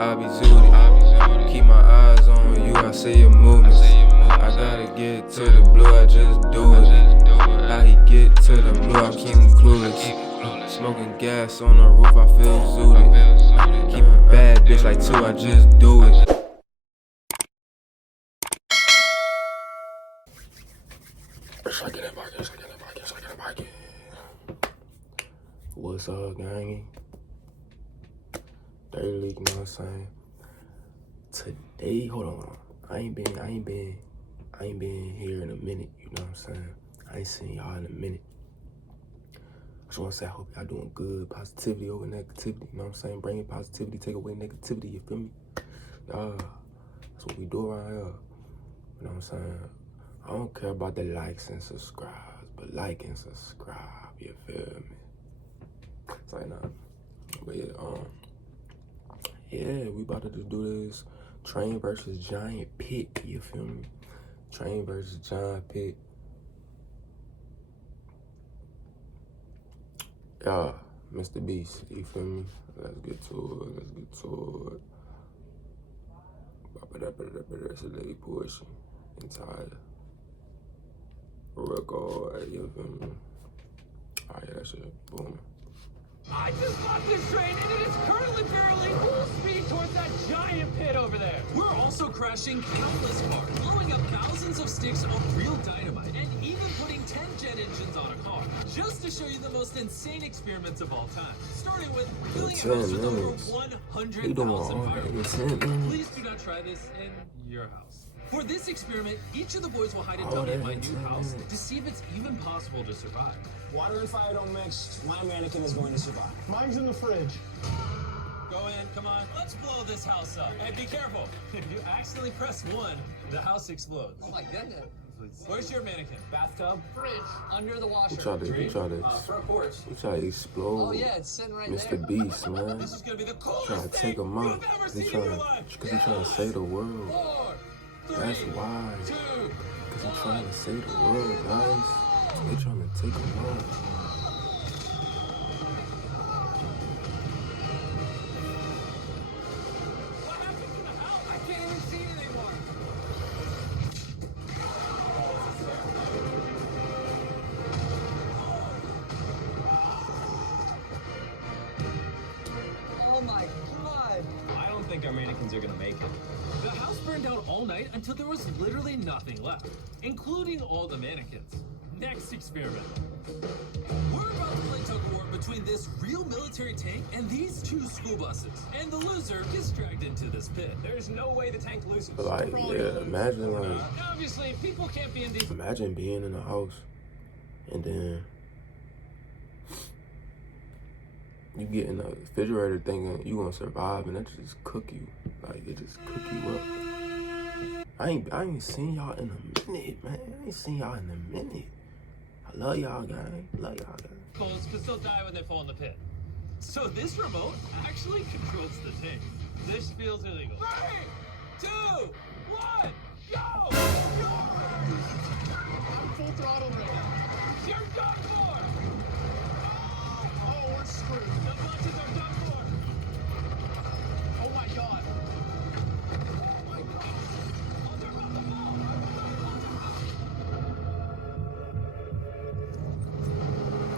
I be zooted, keep my eyes on you, I see your movements. I gotta get to the blue, I just do it. How he get to the blue, I keep him clueless. Smoking gas on the roof, I feel zooted. Keep a bad bitch like 2, I just do it. What's up, gang? Dirtyleek, you know what I'm saying? Today, hold on. I ain't been here in a minute, you know what I'm saying? I ain't seen y'all in a minute. I just wanna say I hope y'all doing good. Positivity over negativity, you know what I'm saying? Bringing positivity, take away negativity, you feel me? That's what we do around here. You know what I'm saying? I don't care about the likes and subscribes, but like and subscribe, you feel me? It's like nah. But yeah, we about to just do this train versus giant pit, you feel me? Train versus giant pit. Yeah, MrBeast, you feel me? Let's get to it. That's a lady pushing entire record, you feel me? Alright, that shit, boom. I just bought this train and it is currently barreling full speed towards that giant pit over there. We're also crashing countless cars, blowing up thousands of sticks of real dynamite, and even putting 10 jet engines on a car, just to show you the most insane experiments of all time. Starting with filling a house with over 100,000 fireworks. Please do not try this in your house. For this experiment, each of the boys will hide a dummy in my new house to see if it's even possible to survive. Water and fire don't mix. My mannequin is going to survive. Mine's in the fridge. Go in, come on. Let's blow this house up. And be careful. If you accidentally press 1, the house explodes. Oh my goodness. Where's your mannequin? Bathtub? Fridge. Under the washer. We try Front porch. to explode. Oh yeah, it's sitting right there. MrBeast, man. This is gonna be the coolest Trying to take him out. Cause he trying to save the world. 4, 3, That's why. 2, Cause he trying to save the world, guys. They trying to take him out. What happened to the house? I can't even see it anymore. Oh my god. I don't think our mannequins are gonna make it. The house burned down all night until there was literally nothing left, including all the mannequins. Next experiment. We're about to play tug-of-war between this real military tank and these 2 school buses. And the loser gets dragged into this pit. There's no way the tank loses. Like, yeah, imagine Obviously, people can't be in these. imagine being in a house and then you get in the refrigerator thinking you gonna survive and that just cook you. Like, it just cook you up. I ain't seen y'all in a minute, man. I ain't seen y'all in a minute. I love y'all, gang. Because they'll die when they fall in the pit. So this remote actually controls the tank. This feels illegal. 3, 2, 1, go! I'm full throttle right now. You're done for! Oh, we're screwed. The buses are done for! Oh my god. Oh my god! Oh, they're about to fall!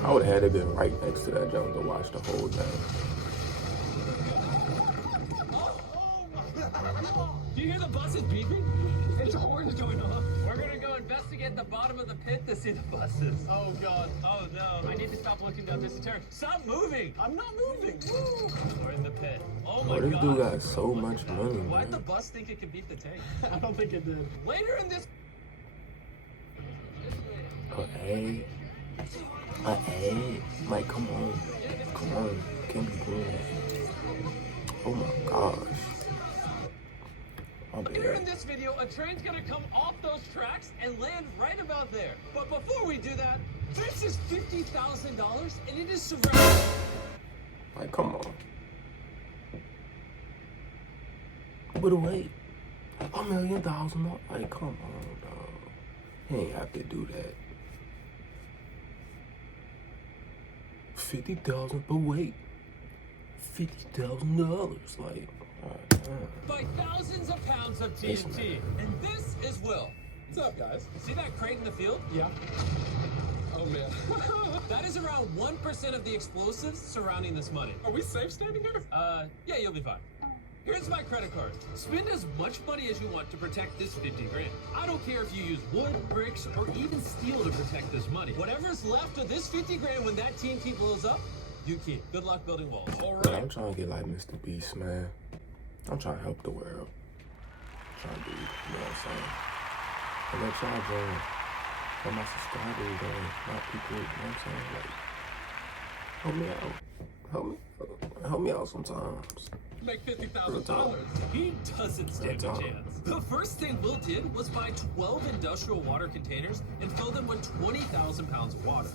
I would have had to been right next to that jump to watch the whole thing. Do you hear the buses beeping? Its horns going off. We're gonna go investigate the bottom of the pit to see the buses. Oh god. Oh no, I need to stop looking down this turn. Stop moving! I'm not moving. We're in the pit. Oh my Bro, this god. dude got so much money, Why'd the man. bus think it could beat the tank? I don't think it did. Later in this. Mike, come on, can't be doing that. Oh my gosh. My Later in bad. this video, a train's gonna come off those tracks and land right about there. But before we do that, this is $50,000 and it is surrounded. Like, come on. But wait, $1 million? Like, come on, dog. He ain't have to do that. 50,000, but wait, $50,000. Like, By thousands of pounds of TNT. And this is Will. What's up, guys? See that crate in the field? Yeah. Oh, man. That is around 1% of the explosives surrounding this money. Are we safe standing here? Yeah, you'll be fine. Here's my credit card. Spend as much money as you want to protect this 50 grand. I don't care if you use wood, bricks, or even steel to protect this money. Whatever's left of this 50 grand when that TNT blows up, you keep. Good luck building walls. All but right. I'm trying to get like MrBeast, man. I'm trying to help the world. I'm trying to be, you know what I'm saying? And let y'all join. For my subscribers, my people, you know what I'm saying? Like, help me out. Help me out sometimes. Make $50,000. He doesn't stand a chance. The first thing Will did was buy 12 industrial water containers and fill them with 20,000 pounds of water.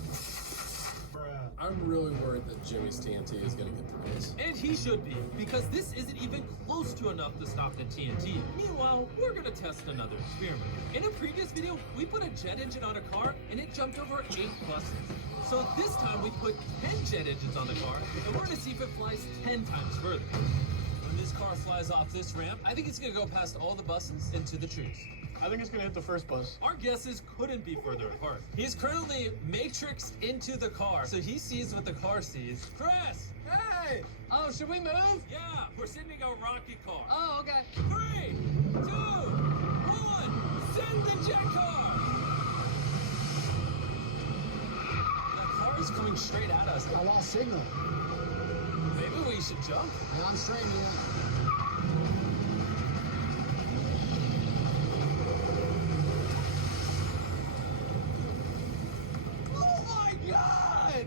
I'm really worried that Jimmy's TNT is gonna get through this. And he should be, because this isn't even close to enough to stop the TNT. Meanwhile, we're gonna test another experiment. In a previous video, we put a jet engine on a car and it jumped over 8 buses. So this time we put 10 jet engines on the car and we're gonna see if it flies 10 times further. When this car flies off this ramp, I think it's gonna go past all the buses into the trees. I think it's gonna hit the first bus. Our guesses couldn't be further apart. He's currently matrixed into the car, so he sees what the car sees. Chris! Hey! Oh, should we move? Yeah, we're sending a rocket car. Oh, okay. 3, 2, 1, send the jet car! The car is coming straight at us. I lost signal. Maybe we should jump. I'm straight here. Oh my god!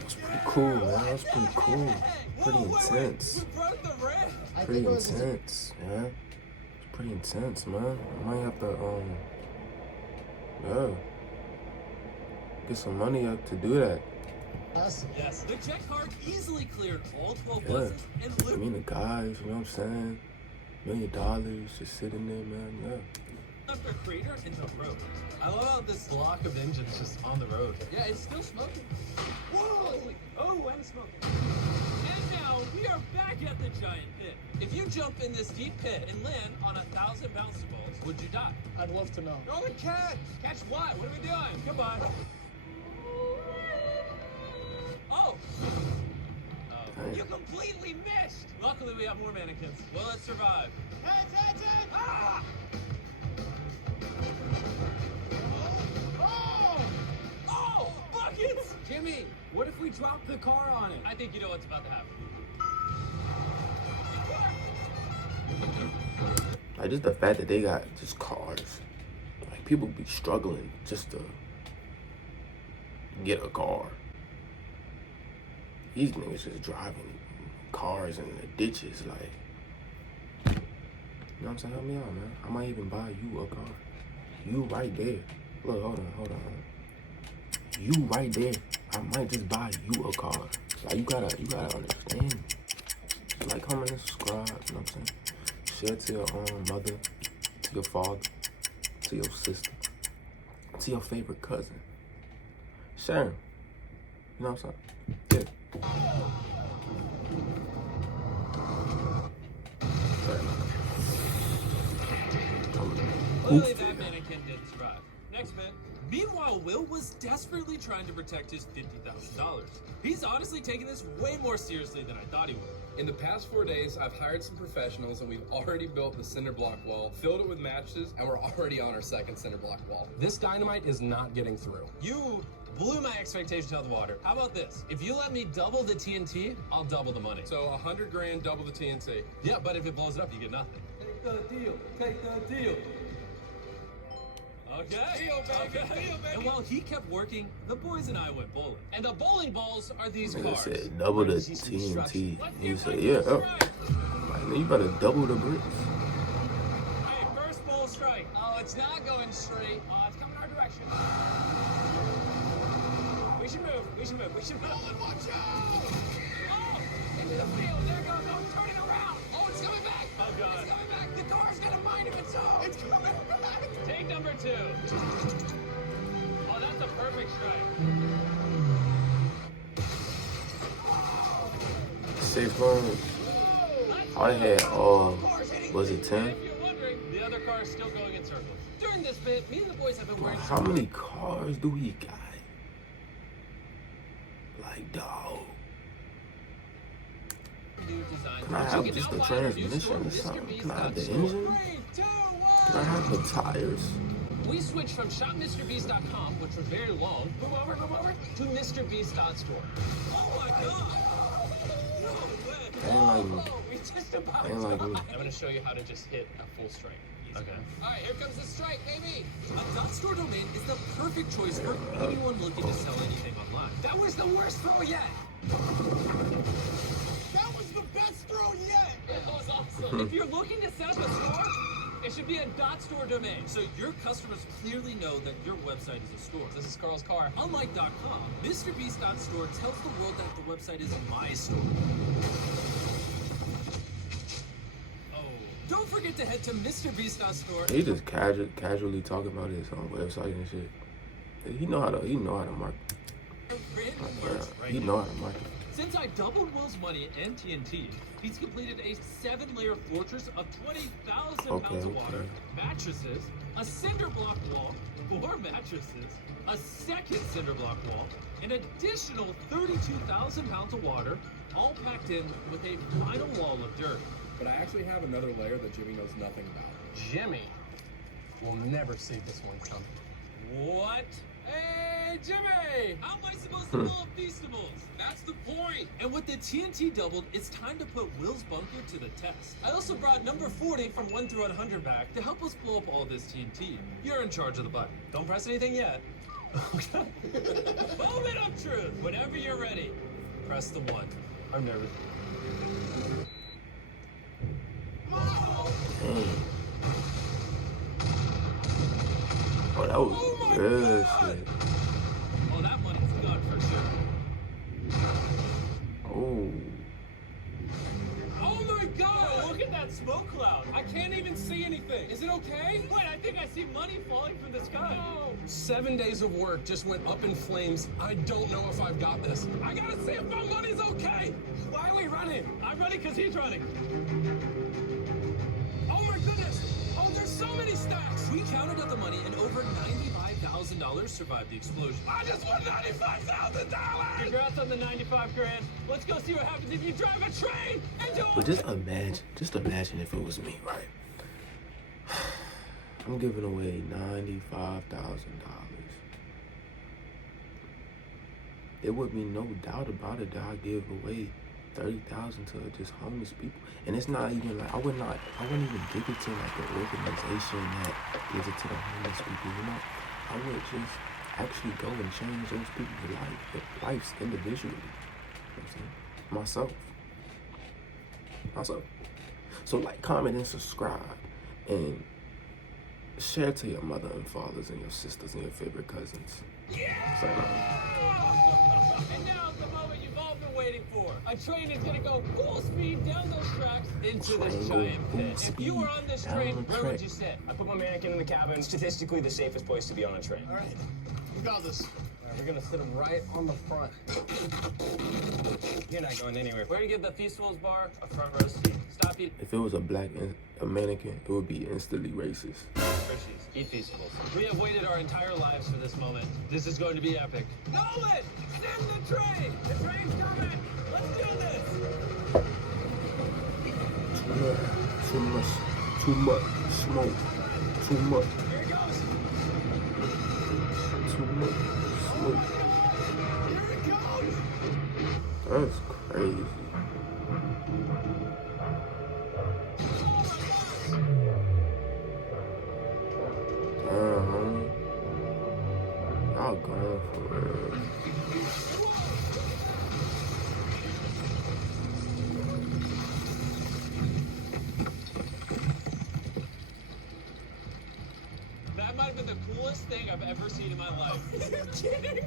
That's pretty cool, man. That's pretty cool. Pretty intense. We broke the ramp! Pretty intense, yeah. It's pretty intense, man. I might have to, yeah. Get some money up to do that. Yes, the jet car easily cleared all 12 Yeah. buses and I literally mean, the guys, you know what I'm saying? $1 million just sitting there, man, yeah. left a crater in the road. I love how this block of engines just on the road. Yeah, it's still smoking. Whoa! Oh, and smoking. And now we are back at the giant pit. If you jump in this deep pit and land on 1,000 bouncy balls, would you die? I'd love to know. Throw the catch! Catch what? What are we doing? Goodbye. Oh! You completely missed! Luckily, we have more mannequins. Will it survive? Ah! Oh! Buckets! Jimmy, what if we drop the car on it? I think you know what's about to happen. Like, just the fact that they got just cars. Like, people be struggling just to get a car. These niggas just driving cars in the ditches, like. You know what I'm saying? Help me out, man. I might even buy you a car. You right there. Look, hold on. You right there. I might just buy you a car. Like, you gotta understand. Just like, comment and subscribe, you know what I'm saying? Share to your mother, to your father, to your sister, to your favorite cousin. Share 'em. You know what I'm saying? Yeah. Sorry, man. Clearly that mannequin didn't survive. Next bit. Meanwhile, Will was desperately trying to protect his $50,000. He's honestly taking this way more seriously than I thought he would. In the past 4 days, I've hired some professionals and we've already built the cinder block wall, filled it with matches, and we're already on our second cinder block wall. This dynamite is not getting through. You blew my expectations out of the water. How about this? If you let me double the TNT, I'll double the money. So 100 grand, double the TNT. Yeah, but if it blows up, you get nothing. Take the deal. Take the deal. Okay. Deal, baby. Okay. Deal, baby. And while he kept working, the boys and I went bowling. And the bowling balls are these Nigga cars. said double the TNT. He said, yeah, up. Like, you better double the bricks. Hey, first bowl strike. Oh, it's not going straight. It's coming our direction. We should move. Watch out! Oh! Into the field. There it goes. Oh, it's turning around. Oh, it's coming back. Oh, God. It's coming back. The car's got a mind of its own. It's coming back. Take number 2. Oh, that's a perfect strike. 6 rooms. I had, was it 10? If you're wondering, the other car is still going in circles. During this bit, me and the boys have been wearing How many cars do we got? Like, dog. new designs. Can I have just the transmission or something? Can I have the engine? Can I have the tires? We switched from shopmrbeast.com, which was very long, move over, to MrBeast.store. Oh my god! No way! Ain't like me. We just about Ain't like me. I'm gonna show you how to just hit a full strike. Okay. Alright, here comes the strike, baby! A .store domain is the perfect choice for anyone looking to sell anything online. That was the worst throw yet! That was the best throw yet! That was awesome. If you're looking to set up a store, it should be a .store domain, so your customers clearly know that your website is a store. This is Carl's car. Unlike .com, MrBeast.store tells the world that the website is my store. Oh, don't forget to head to MrBeast.store. He just casually talking about his own website and shit. He know how to market. Random merch right He now. know how to market. Since I doubled Will's money and TNT, he's completed a 7-layer fortress of 20,000 pounds of water, mattresses, a cinder block wall, 4 mattresses, a second cinder block wall, an additional 32,000 pounds of water, all packed in with a final wall of dirt. But I actually have another layer that Jimmy knows nothing about. Jimmy will never see this one coming. What? Hey, Jimmy! How am I supposed to pull up Feastables? That's the point! And with the TNT doubled, it's time to put Will's bunker to the test. I also brought number 40 from 1 through 100 back to help us blow up all this TNT. You're in charge of the button. Don't press anything yet. Moment of truth. Whenever you're ready, press the 1. I'm nervous. Oh, that was good shit. Oh, that money's gone for sure. Oh. Oh my god! Look at that smoke cloud. I can't even see anything. Is it okay? Wait, I think I see money falling from the sky. No! 7 days of work just went up in flames. I don't know if I've got this. I gotta see if my money's okay! Why are we running? I'm running because he's running. Oh my goodness! Oh, there's so many stacks! We counted up the money and over $95,000 survived the explosion. I just won $95,000! Congrats on the 95 grand. Let's go see what happens if you drive a train into But just imagine if it was me, right? I'm giving away $95,000. There would be no doubt about it that I give away $30,000 to just homeless people, and it's not even like I wouldn't even give it to like an organization that gives it to the homeless people. You know, I would just actually go and change those people's lives individually. You know what I'm saying? Myself. So like, comment, and subscribe, and share to your mother and fathers and your sisters and your favorite cousins. Yeah! So, And now the moment you've all been waiting for. A train is gonna go full speed down those tracks into this Train go giant full pit. If you were on this speed train, down the where track. would you sit? I put my mannequin in the cabin. Statistically, the safest place to be on a train. All right, we got this. We're gonna sit him right on the front. You're not going anywhere. We're gonna give the Feastables bar a front row seat. Stop eating if it was a mannequin, it would be instantly racist. Hershey's. Eat Feastables. We have waited our entire lives for this moment. This is going to be epic. Nolan! Send the train! The train's coming! Let's do this! Too much smoke. Too much. Here it goes! Too much smoke. Here it goes! That's crazy. Damn, homie. Y'all going for real. That might have been the coolest thing I've ever seen in my life. Are you kidding me?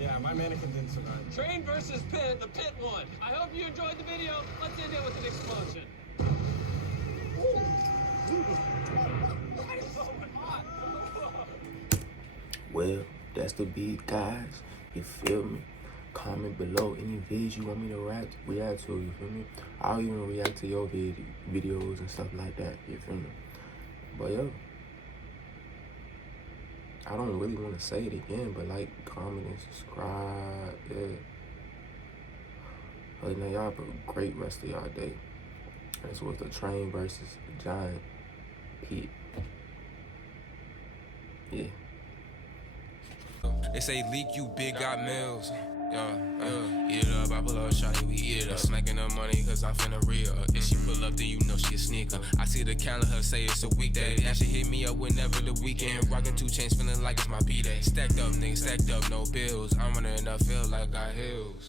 Yeah, my mannequin didn't survive. Train versus pit, the pit won. I hope you enjoyed the video. Let's end it with an explosion. That is so hot. Well, that's the beat, guys. You feel me? comment below any vids you want me to react to, you feel me? I'll even react to your videos and stuff like that, you feel me? But yo, I don't really want to say it again, but like, comment, and subscribe, yeah. Other than that, y'all have a great rest of y'all day. This was the Train versus the Giant Pit. Yeah. They say leak, you big got mills. Eat it up, I pull up, shawty, we eat it up. Smacking the money, cause I'm finna real. If she pull up, then you know she a sneaker. I see the calendar, her say it's a weekday. And she hit me up whenever the weekend. Rockin' 2 chains, feeling like it's my B-day. Stacked up, nigga, stacked up, no bills. I'm running enough, feel like I got hills.